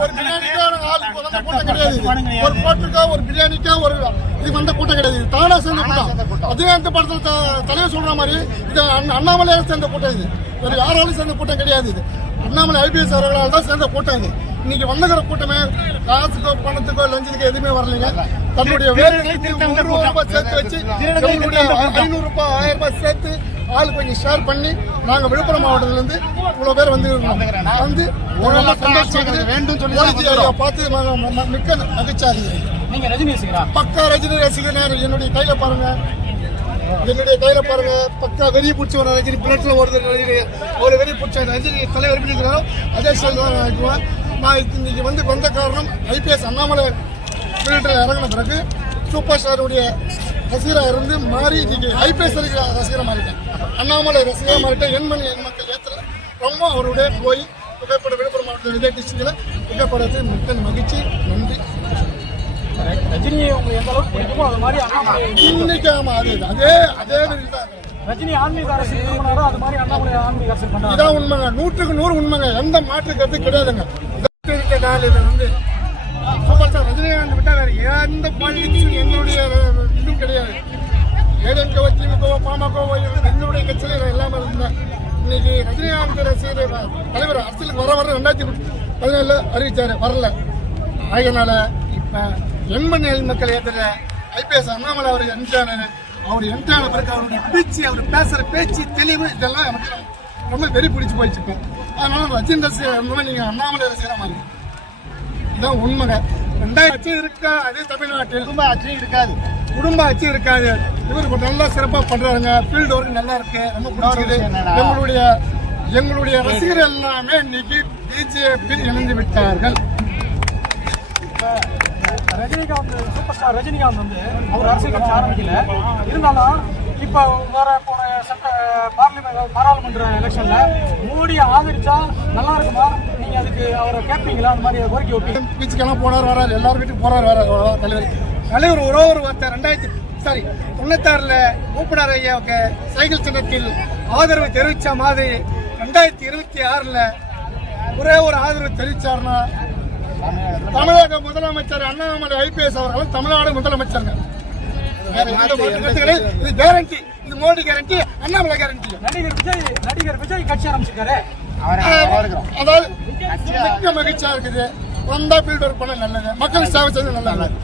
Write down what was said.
ஒரு பிரியாணிக்கோ ஆளுக்கு வந்த கூட்டம் கிடையாது. ஒரு கோட்டுக்கோ ஒரு பிரியாணிக்கோ ஒரு இது வந்த கூட்டம் கிடையாது. தானா சேர்ந்த கூட்டம். அதே அந்த படத்துல தலைவர் சொல்ற மாதிரி இது அண்ணா- அண்ணாமலையால சேர்ந்த கூட்டம் இது. வேற யாராலும் சேர்ந்த கூட்டம் கிடையாது இது. அண்ணாமலை ஐபிஎஸ் அவர்களால் தான் சேர்ந்த கூட்டம் இது. இன்னைக்கு வந்துக்கிற கூட்டமே காசுக்கோ பணத்துக்கோ லஞ்சத்துக்கோ எதுவுமே வரலைங்க. தன்னுடைய ஒரு ரூபா ரூபாய் சேர்த்து வச்சு ஐநூறு ரூபாய் ஆயிரம் ரூபாய் சேர்த்து ஆள் கொஞ்சம் ஷேர் பண்ணி நாங்க விழுப்புரம் மாவட்டத்துல இருந்து இவ்வளவு பேர் வந்து வந்து வேண்டும் சொல்லி பார்த்து நாங்க ம- ம- மிக்க மகிழ்ச்சியாக நீங்க ரஜினி ரசிகரா? பக்கா ரஜினி ரசிகர் என்னுடைய கையில பாருங்க. என்னுடைய கையில பாருங்க. பக்கா வெறி பிடிச்ச ஒரு ரஜினி பிளட்ல ஒரு ரஜினி ஒரு வெறி பிடிச்ச ரஜினி தலைவர் இருக்கிறாரோ அதே ஸ்டைல் தான் நான் இன்னைக்கு வந்து வந்த காரணம் ஐபிஎஸ் அண்ணாமலை ஃபீல்டில் இறங்கின பிறகு சூப்பர் ஸ்டாருடைய ரசிகராக இருந்து மாறி இன்னைக்கு ஐபிஎஸ் ரசிகராக மாறிட்டேன். அண்ணாமலை ரசிகராக மாறிட்டேன். என் மணி என் மக்கள் ஏற்றுல ரொம்ப அவருடைய போய் புகைப்பட விழுப்புரம் மாவட்டம் விஜய் டிஸ்ட்ரிக்டில் புகைப்படத்தை மிக்க மகிழ்ச்சி நன்றி. ரஜினி உங்களுக்கு எந்த அளவுக்கு பிடிக்குமோ அது மாதிரி அண்ணாமலை இன்னைக்கு ஆமா அது அதே அதே மாதிரி தான். ரஜினி ஆன்மீக அரசியல் என்ன பண்ணாரோ அது மாதிரி அண்ணாமலை ஆன்மீக அரசியல் இதான் உண்மைங்க. நூற்றுக்கு நூறு உண்மைங்க. எந்த மாற்று கருத்து கிடையாதுங்க. இருக்க நாளில் வந்து சூப்பர் ஸ்டார் ரஜினிகாந்த் விட்டா வேற எந்த பாலிடிக்ஸும் திமுகவோ பாமகவோ எங்களுடைய கட்சியில நான் இருந்தேன். இன்னைக்கு ரஜினிகாந்த் ரசிகர் தலைவர் அரசியலுக்கு வர வர ரெண்டாயிரத்தி பதினேழுல அறிவிச்சாரு வரல. அதனால இப்ப எண்மணி மக்கள் ஏற்றுற ஐபிஎஸ் அண்ணாமலை அவர் என்ஜான அவர் என்ஜான பிறகு அவருடைய பேச்சு அவர் பேசுற பேச்சு தெளிவு இதெல்லாம் எனக்கு ரொம்ப வெறி பிடிச்சு போயிடுச்சு இப்போ. அதனால ரஜினி ரசிகர் நீங்க அண்ணாமலை ரசிகரா மாறுங்க இதான் உண்மை ரெண்டாயிரம் இருக்கா அதே தமிழ்நாட்டில் ரொம்ப ஆட்சி இருக்காது குடும்ப ஆட்சி இருக்காது. இவர் நல்லா சிறப்பா பண்றாங்க ஃபீல்டு ஒர்க் நல்லா இருக்கு. ரொம்ப பிடிச்சது. எங்களுடைய எங்களுடைய ரசிகர் எல்லாமே இன்னைக்கு பிஜேபி இணைந்து விட்டார்கள். ரஜினிகாந்த் சூப்பர் ஸ்டார் ரஜினிகாந்த் வந்து அவர் அரசியல் கட்சி ஆரம்பிக்கல. இருந்தாலும் இப்போ வர போற சட்ட பார்லிமெண்ட் பாராளுமன்ற எலெக்ஷன்ல மோடியை ஆதரிச்சா நல்லா இருக்குமா? நீங்க அதுக்கு அவரை கேட்பீங்களா? அந்த மாதிரி கோரிக்கை வைப்பீங்க. பீச்சுக்கெல்லாம் போனார் வராரு. எல்லாரும் வீட்டுக்கு வராரு. அவ்வளவுதான் தலைவர். தலைவர் ஒரே ஒரு வார்த்தை ரெண்டாயிரத்தி சாரி தொண்ணூத்தாறுல மூப்பனார் ஐயாவுக்கு சைக்கிள் சின்னத்தில் ஆதரவு தெரிவிச்ச மாதிரி ரெண்டாயிரத்தி இருபத்தி ஆறுல ஒரே ஒரு ஆதரவு தெரிவிச்சாருன்னா தமிழக முதலமைச்சர் அண்ணாமலை ஐபிஎஸ் அவர்கள் தமிழ்நாடு முதலமைச்சருங்க. இது கேரண்டி இது மோடி கேரண்டி அண்ணாமலை கேரண்டி நடிகர் விஜய் நடிகர் விஜய் கட்சி ஆரம்பிச்சிருக்காரு. அதாவது மிக்க மகிழ்ச்சியா இருக்குது. வந்தா ஃபீல்ட் ஒர்க் பண்ண நல்லது. மக்கள் சேவை செய்வது நல்லது.